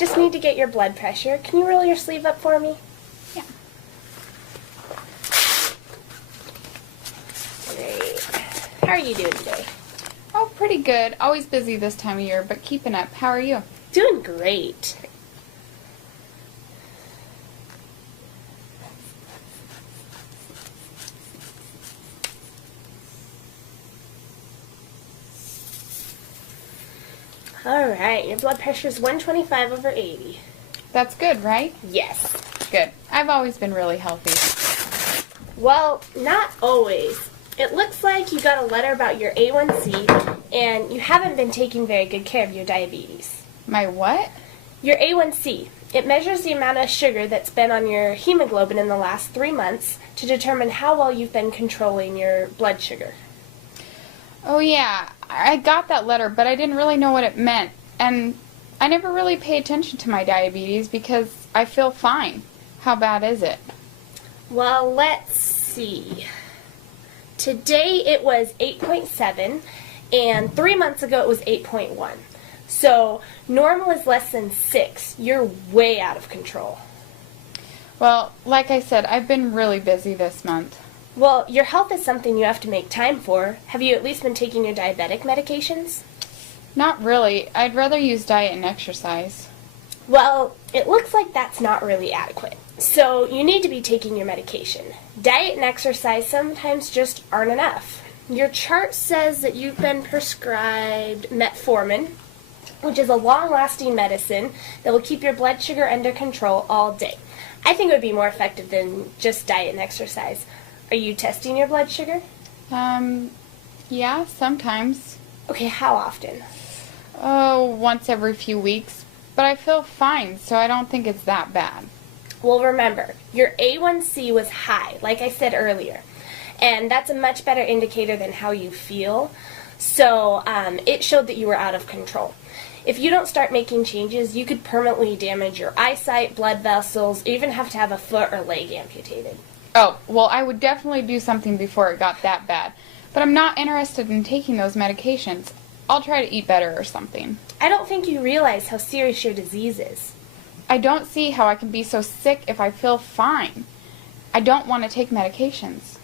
just need to get your blood pressure. Can you roll your sleeve up for me? Yeah. Great. How are you doing today? Oh, pretty good. Always busy this time of year, but keeping up. How are you? Doing great. Alright, your blood pressure is 125/80. That's good, right? Yes. Good. I've always been really healthy. Well, not always. It looks like you got a letter about your A1C, and you haven't been taking very good care of your diabetes. My what? Your A1C. It measures the amount of sugar that's been on your hemoglobin in the last 3 months to determine how well you've been controlling your blood sugar. Oh, yeah. I got that letter, but I didn't really know what it meant. And I never really pay attention to my diabetes because I feel fine. How bad is it? Well, let's see. Today it was 8.7, and 3 months ago it was 8.1. So normal is less than 6. You're way out of control. Well, like I said, I've been really busy this month. Well, your health is something you have to make time for. Have you at least been taking your diabetic medications? Not really. I'd rather use diet and exercise. Well, it looks like that's not really adequate. So you need to be taking your medication. Diet and exercise sometimes just aren't enough. Your chart says that you've been prescribed metformin, which is a long-lasting medicine that will keep your blood sugar under control all day. I think it would be more effective than just diet and exercise. Are you testing your blood sugar? Yeah, sometimes. Okay, how often? Oh, once every few weeks. But I feel fine, so I don't think it's that bad. Well, remember, your A1C was high, like I said earlier, and that's a much better indicator than how you feel. So it showed that you were out of control. If you don't start making changes, you could permanently damage your eyesight, blood vessels, or even have to have a foot or leg amputated. Oh, well, I would definitely do something before it got that bad. But I'm not interested in taking those medications. I'll try to eat better or something. I don't think you realize how serious your disease is. I don't see how I can be so sick if I feel fine. I don't want to take medications.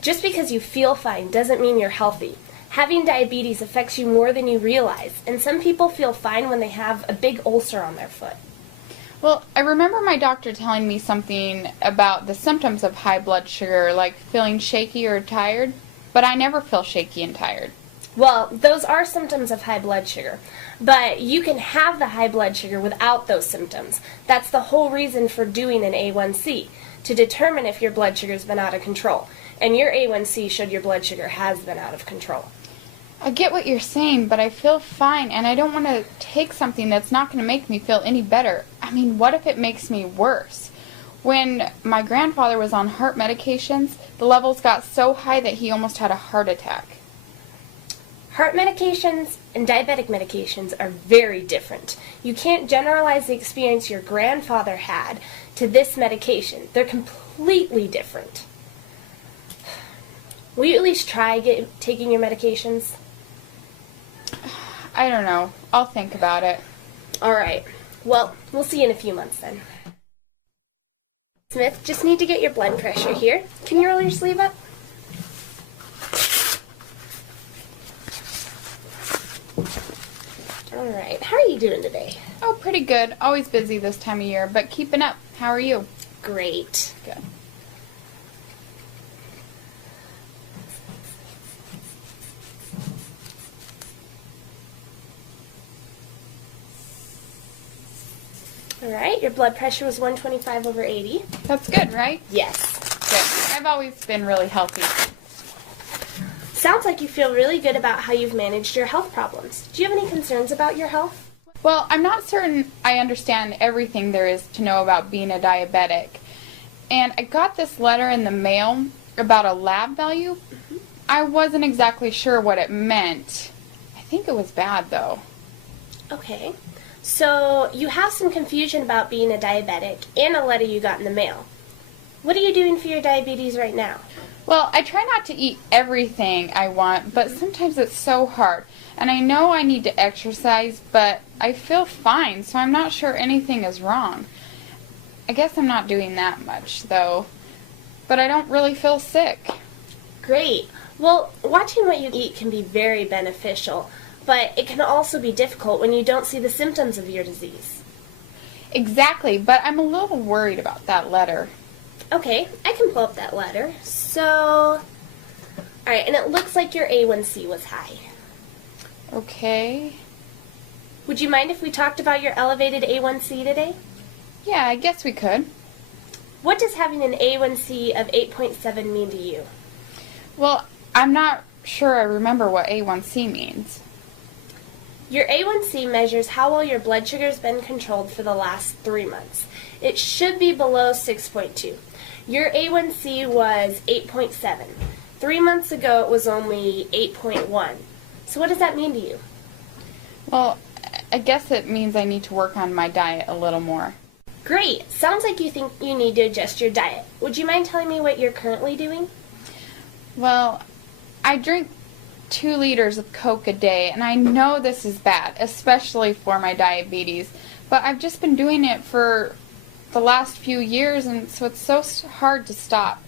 Just because you feel fine doesn't mean you're healthy. Having diabetes affects you more than you realize, and some people feel fine when they have a big ulcer on their foot. Well, I remember my doctor telling me something about the symptoms of high blood sugar, like feeling shaky or tired, but I never feel shaky and tired. Well, those are symptoms of high blood sugar, but you can have the high blood sugar without those symptoms. That's the whole reason for doing an A1C, to determine if your blood sugar's been out of control. And your A1C showed your blood sugar has been out of control. I get what you're saying, but I feel fine, and I don't want to take something that's not going to make me feel any better. I mean, what if it makes me worse? When my grandfather was on heart medications, the levels got so high that he almost had a heart attack. Heart medications and diabetic medications are very different. You can't generalize the experience your grandfather had to this medication. They're completely different. Will you at least try taking your medications? I don't know. I'll think about it. All right. Well, we'll see you in a few months then. Smith, just need to get your blood pressure here. Can you roll your sleeve up? All right. How are you doing today? Oh, pretty good. Always busy this time of year, but keeping up. How are you? Great. Good. All right. Your blood pressure was 125/80. That's good, right? Yes. Good. I've always been really healthy. Sounds like you feel really good about how you've managed your health problems. Do you have any concerns about your health? Well, I'm not certain I understand everything there is to know about being a diabetic. And I got this letter in the mail about a lab value. I wasn't exactly sure what it meant. I think it was bad, though. Okay. So you have some confusion about being a diabetic and a letter you got in the mail. What are you doing for your diabetes right now? Well, I try not to eat everything I want, but sometimes it's so hard. And I know I need to exercise, but I feel fine, so I'm not sure anything is wrong. I guess I'm not doing that much, though. But I don't really feel sick. Great. Well, watching what you eat can be very beneficial, but it can also be difficult when you don't see the symptoms of your disease. Exactly, but I'm a little worried about that letter. Okay, I can pull up that letter. So, alright, and it looks like your A1C was high. Okay. Would you mind if we talked about your elevated A1C today? Yeah, I guess we could. What does having an A1C of 8.7 mean to you? Well, I'm not sure I remember what A1C means. Your A1C measures how well your blood sugar has been controlled for the last 3 months. It should be below 6.2. Your A1C was 8.7. 3 months ago it was only 8.1. So what does that mean to you? Well, I guess it means I need to work on my diet a little more. Great! Sounds like you think you need to adjust your diet. Would you mind telling me what you're currently doing? Well, I drink 2 liters of Coke a day, and I know this is bad, especially for my diabetes, but I've just been doing it for the last few years, and so it's so hard to stop.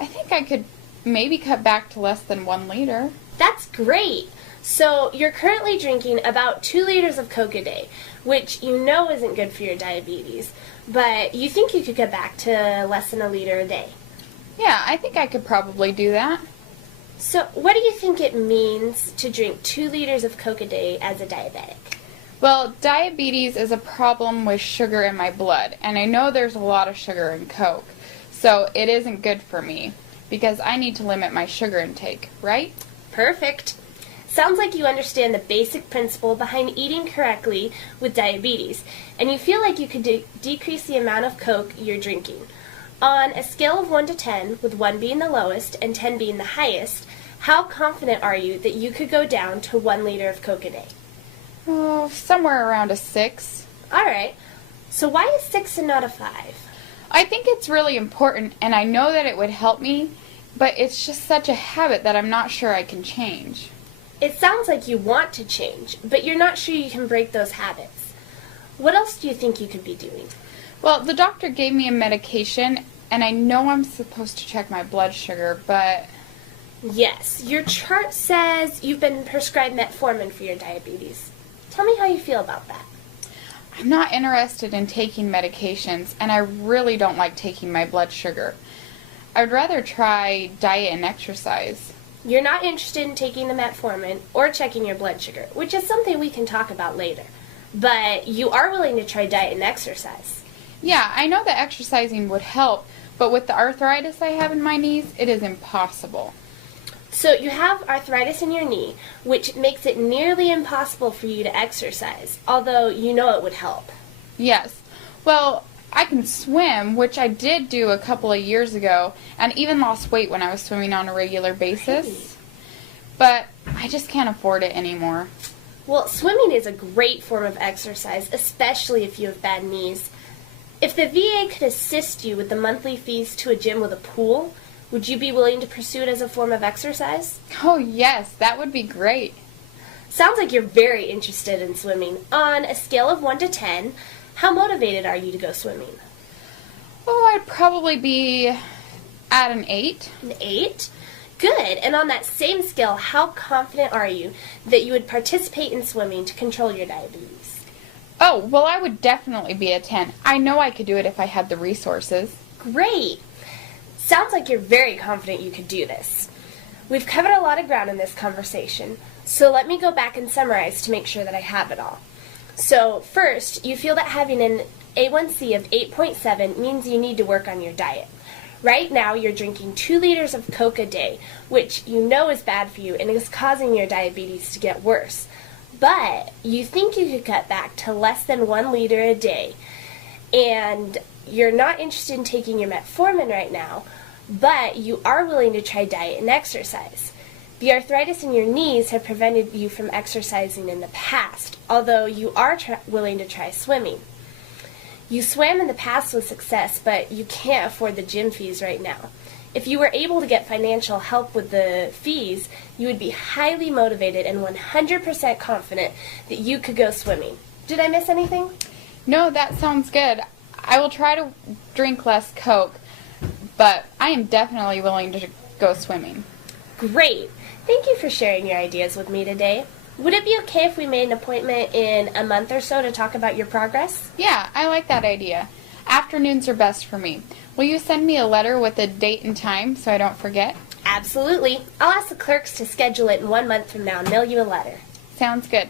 I think I could maybe cut back to less than 1 liter. That's great! So you're currently drinking about 2 liters of Coke a day, which you know isn't good for your diabetes, but you think you could get back to less than 1 liter a day. Yeah, I think I could probably do that. So what do you think it means to drink 2 liters of Coke a day as a diabetic? Well, diabetes is a problem with sugar in my blood, and I know there's a lot of sugar in Coke, so it isn't good for me, because I need to limit my sugar intake, right? Perfect. Sounds like you understand the basic principle behind eating correctly with diabetes, and you feel like you could decrease the amount of Coke you're drinking. On a scale of 1 to 10, with 1 being the lowest and 10 being the highest, how confident are you that you could go down to 1 liter of Coke a day? Oh, somewhere around a 6. Alright, so why is 6 and not a 5? I think it's really important, and I know that it would help me, but it's just such a habit that I'm not sure I can change. It sounds like you want to change, but you're not sure you can break those habits. What else do you think you could be doing? Well, the doctor gave me a medication, and I know I'm supposed to check my blood sugar, but... Yes, your chart says you've been prescribed metformin for your diabetes. Tell me how you feel about that. I'm not interested in taking medications, and I really don't like taking my blood sugar. I'd rather try diet and exercise. You're not interested in taking the metformin or checking your blood sugar, which is something we can talk about later. But you are willing to try diet and exercise. Yeah, I know that exercising would help, but with the arthritis I have in my knees, it is impossible. So you have arthritis in your knee, which makes it nearly impossible for you to exercise, although you know it would help. Yes. Well, I can swim, which I did do a couple of years ago, and even lost weight when I was swimming on a regular basis. Hey. But I just can't afford it anymore. Well, swimming is a great form of exercise, especially if you have bad knees. If the VA could assist you with the monthly fees to a gym with a pool, would you be willing to pursue it as a form of exercise? Oh yes, that would be great. Sounds like you're very interested in swimming. On a scale of 1 to 10, how motivated are you to go swimming? Oh, I'd probably be at an 8. An 8? Good. And on that same scale, how confident are you that you would participate in swimming to control your diabetes? Oh, well, I would definitely be a 10. I know I could do it if I had the resources. Great. Sounds like you're very confident you could do this. We've covered a lot of ground in this conversation, so let me go back and summarize to make sure that I have it all. So first, you feel that having an A1C of 8.7 means you need to work on your diet. Right now, you're drinking 2 liters of Coke a day, which you know is bad for you and is causing your diabetes to get worse. But you think you could cut back to less than 1 liter a day, and you're not interested in taking your metformin right now, but you are willing to try diet and exercise. The arthritis in your knees have prevented you from exercising in the past, although you are willing to try swimming. You swam in the past with success, but you can't afford the gym fees right now. If you were able to get financial help with the fees, you would be highly motivated and 100% confident that you could go swimming. Did I miss anything? No, that sounds good. I will try to drink less Coke, but I am definitely willing to go swimming. Great. Thank you for sharing your ideas with me today. Would it be okay if we made an appointment in a month or so to talk about your progress? Yeah, I like that idea. Afternoons are best for me. Will you send me a letter with a date and time so I don't forget? Absolutely. I'll ask the clerks to schedule it in 1 month from now and mail you a letter. Sounds good.